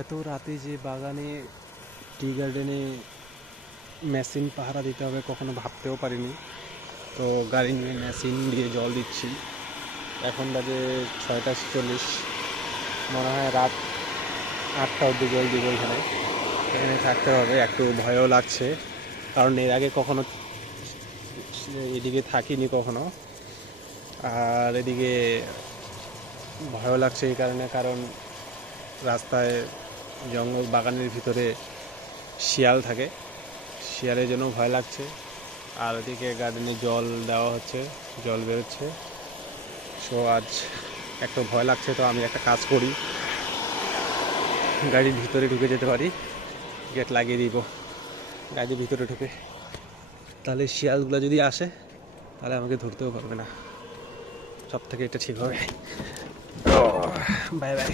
এত রাতে যে বাগানে টি গার্ডেনে মেশিন পাহারা দিতে হবে কখনো ভাবতেও পারিনি। তো গাড়ি নিয়ে মেশিন দিয়ে জল দিচ্ছি। এখন বাজে 6টা 46। মনে হয় রাত 8টা অবধি জল দিব। এখানে থাকতে হবে। একটু ভয়ও লাগছে, কারণ এর আগে কখনো এদিকে থাকিনি কখনো। আর এদিকে ভয়ও লাগছে এই কারণে, কারণ রাস্তায় জঙ্গল বাগানের ভিতরে শিয়াল থাকে, শিয়ালের জন্য ভয় লাগছে। আর ওদিকে গার্ডেনে জল দেওয়া হচ্ছে, জল বেরোচ্ছে। সো আজ একটু ভয় লাগছে। তো আমি একটা কাজ করি, গাড়ির ভিতরে ঢুকে যেতে পারি, গেট লাগিয়ে দিব গাড়ির ভিতরে ঢুকে। তাহলে শিয়ালগুলো যদি আসে তাহলে আমাকে ধরতেও পারবে না। সব থেকে এটা ঠিক হবে। Bye bye.